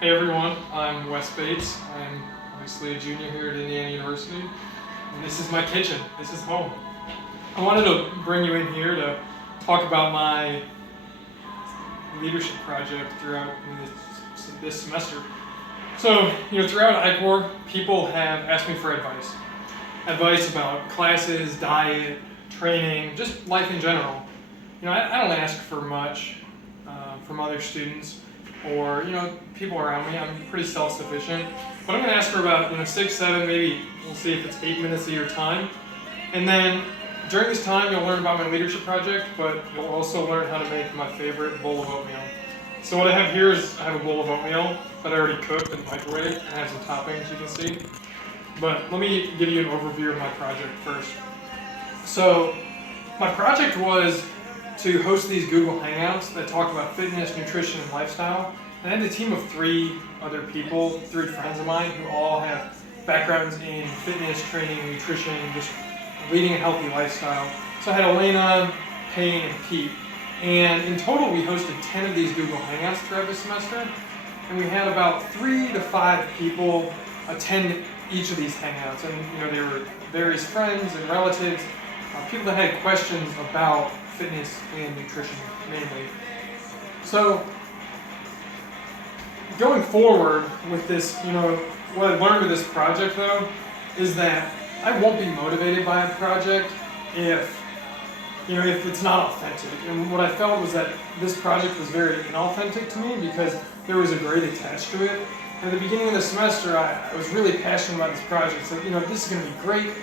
Hey everyone, I'm Wes Bates. I'm obviously a junior here at Indiana University, and this is my kitchen. This is home. I wanted to bring you in here to talk about my leadership project throughout this semester. So, throughout ICOR, people have asked me for advice. Advice about classes, diet, training, just life in general. I don't ask for much from other students or people around me. I'm pretty self-sufficient, but I'm going to ask for about 6, 7, maybe we'll see if it's 8 minutes of your time, and then during this time you'll learn about my leadership project, but you'll also learn how to make my favorite bowl of oatmeal. So what I have here is I have a bowl of oatmeal that I already cooked and microwaved, and I have some toppings you can see. But let me give you an overview of my project first. So my project was to host these Google Hangouts that talk about fitness, nutrition, and lifestyle. And I had a team of 3 other people, 3 friends of mine who all have backgrounds in fitness, training, nutrition, just leading a healthy lifestyle. So I had Elena, Payne, and Pete. And in total, we hosted 10 of these Google Hangouts throughout the semester. And we had about 3 to 5 people attend each of these Hangouts. And they were various friends and relatives, people that had questions about fitness and nutrition mainly. So going forward with this, what I learned with this project though is that I won't be motivated by a project if it's not authentic. And what I felt was that this project was very inauthentic to me because there was a grade attached to it. And at the beginning of the semester, I was really passionate about this project. So this is going to be great.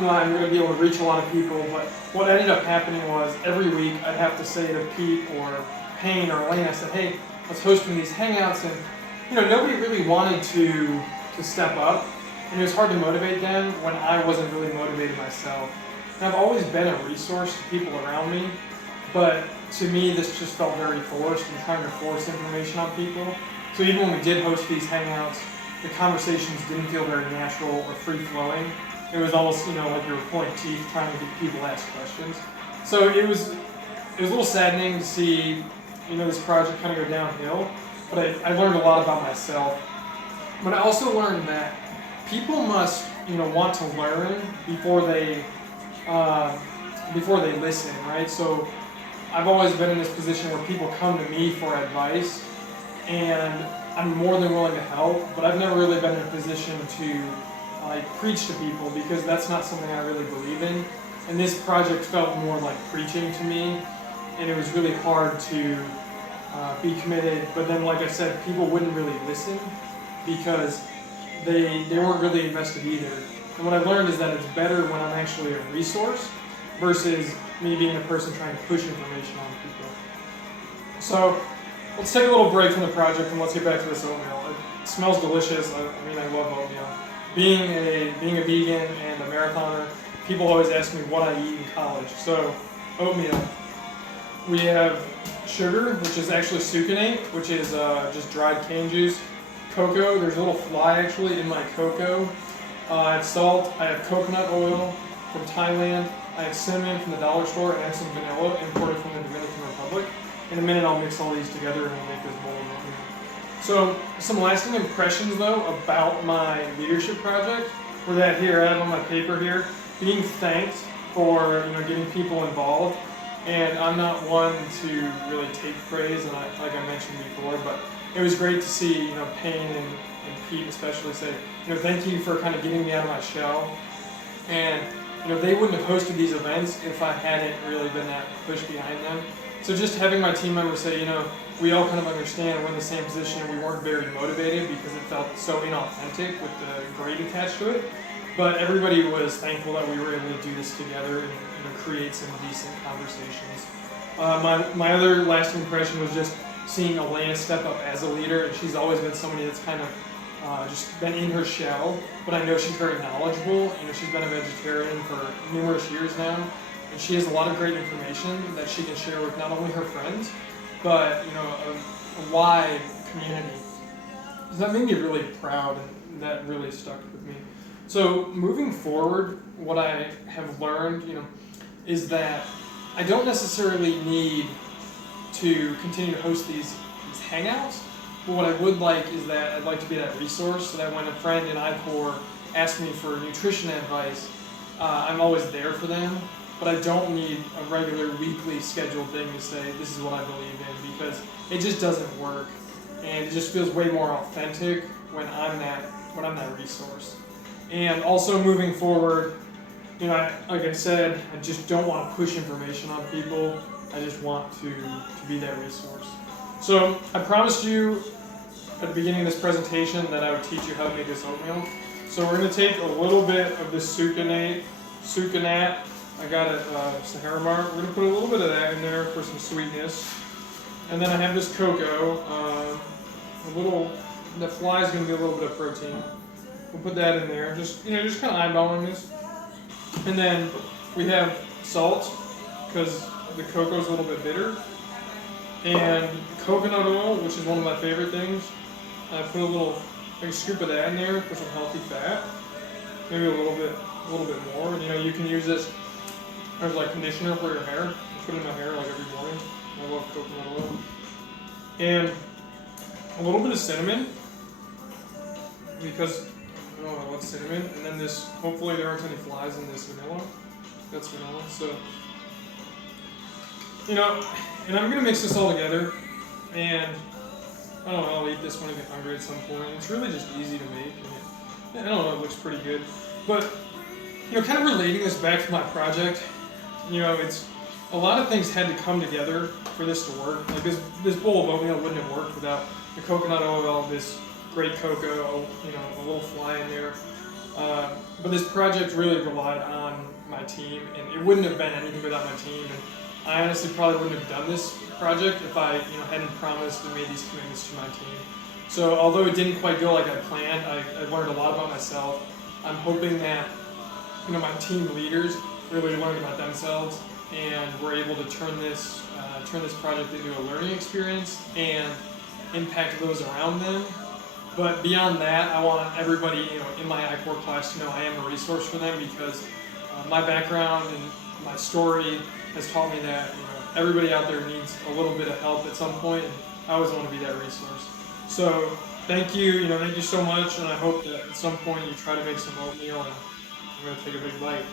I'm going to be able to reach a lot of people, but what ended up happening was every week I'd have to say to Pete or Payne or Elena, I said, hey, let's host one of these Hangouts, and nobody really wanted to step up, and it was hard to motivate them when I wasn't really motivated myself. And I've always been a resource to people around me, but to me this just felt very forced and trying to force information on people. So even when we did host these Hangouts, the conversations didn't feel very natural or free-flowing. It was almost, like you were pulling teeth trying to get people to ask questions. So it was a little saddening to see, this project kind of go downhill. But I learned a lot about myself. But I also learned that people must, want to learn before they listen, right? So I've always been in this position where people come to me for advice, and I'm more than willing to help. But I've never really been in a position to preach to people because that's not something I really believe in. And this project felt more like preaching to me, and it was really hard to be committed. But then, like I said, people wouldn't really listen because they weren't really invested either. And what I've learned is that it's better when I'm actually a resource versus me being a person trying to push information on people. So let's take a little break from the project and let's get back to this oatmeal. It smells delicious. I love oatmeal. Being a vegan and a marathoner, people always ask me what I eat in college. So, oatmeal. We have sugar, which is actually sucanate, which is just dried cane juice. Cocoa, there's a little fly actually in my cocoa. I have salt, I have coconut oil from Thailand, I have cinnamon from the dollar store, and some vanilla imported from the Dominican Republic. In a minute I'll mix all these together and we'll make this bowl of oatmeal. So, some lasting impressions though about my leadership project were that here, I have on my paper here, being thanked for getting people involved. And I'm not one to really take praise, and like I mentioned before, but it was great to see Payne and Pete especially say, thank you for kind of getting me out of my shell. And they wouldn't have hosted these events if I hadn't really been that push behind them. So just having my team members say, we all kind of understand we're in the same position and we weren't very motivated because it felt so inauthentic with the grade attached to it. But everybody was thankful that we were able to do this together and create some decent conversations. My other lasting impression was just seeing Elena step up as a leader, and she's always been somebody that's kind of just been in her shell, but I know she's very knowledgeable. She's been a vegetarian for numerous years now, and she has a lot of great information that she can share with not only her friends, but a wide community. So that made me really proud, and that really stuck with me. So moving forward, what I have learned, is that I don't necessarily need to continue to host these hangouts. But what I would like is that I'd like to be that resource, so that when a friend in iCore asks me for nutrition advice, I'm always there for them. But I don't need a regular weekly scheduled thing to say this is what I believe in, because it just doesn't work, and it just feels way more authentic when I'm that resource. And also moving forward, like I said, I just don't want to push information on people. I just want to be that resource. So I promised you at the beginning of this presentation that I would teach you how to make this oatmeal. So we're going to take a little bit of this Sucanat. I got it at Sahara Mart. We're going to put a little bit of that in there for some sweetness. And then I have this cocoa. The fly is going to be a little bit of protein. We'll put that in there. Just kind of eyeballing this. And then we have salt, because the cocoa is a little bit bitter. And coconut oil, which is one of my favorite things. I put a scoop of that in there for some healthy fat. Maybe a little bit more. And you can use this as like conditioner for your hair. I put it in my hair like every morning. I love coconut oil. And a little bit of cinnamon, because I love cinnamon. And then this, hopefully there aren't any flies in this vanilla. That's vanilla. So, and I'm gonna mix this all together, and I don't know, I'll eat this when I get hungry at some point. It's really just easy to make, and I don't know, it looks pretty good. But, kind of relating this back to my project, it's a lot of things had to come together for this to work. Like this bowl of oatmeal wouldn't have worked without the coconut oil, this great cocoa, a little fly in there. But this project really relied on my team, and it wouldn't have been anything without my team. And I honestly probably wouldn't have done this project if I hadn't promised and made these commitments to my team. So although it didn't quite go like I planned, I learned a lot about myself. I'm hoping that my team leaders really learned about themselves and were able to turn this project into a learning experience and impact those around them. But beyond that, I want everybody in my iCore class to know I am a resource for them, because my background and my story has taught me that everybody out there needs a little bit of help at some point, and I always want to be that resource. So thank you, thank you so much, and I hope that at some point you try to make some oatmeal, and I'm going to take a big bite.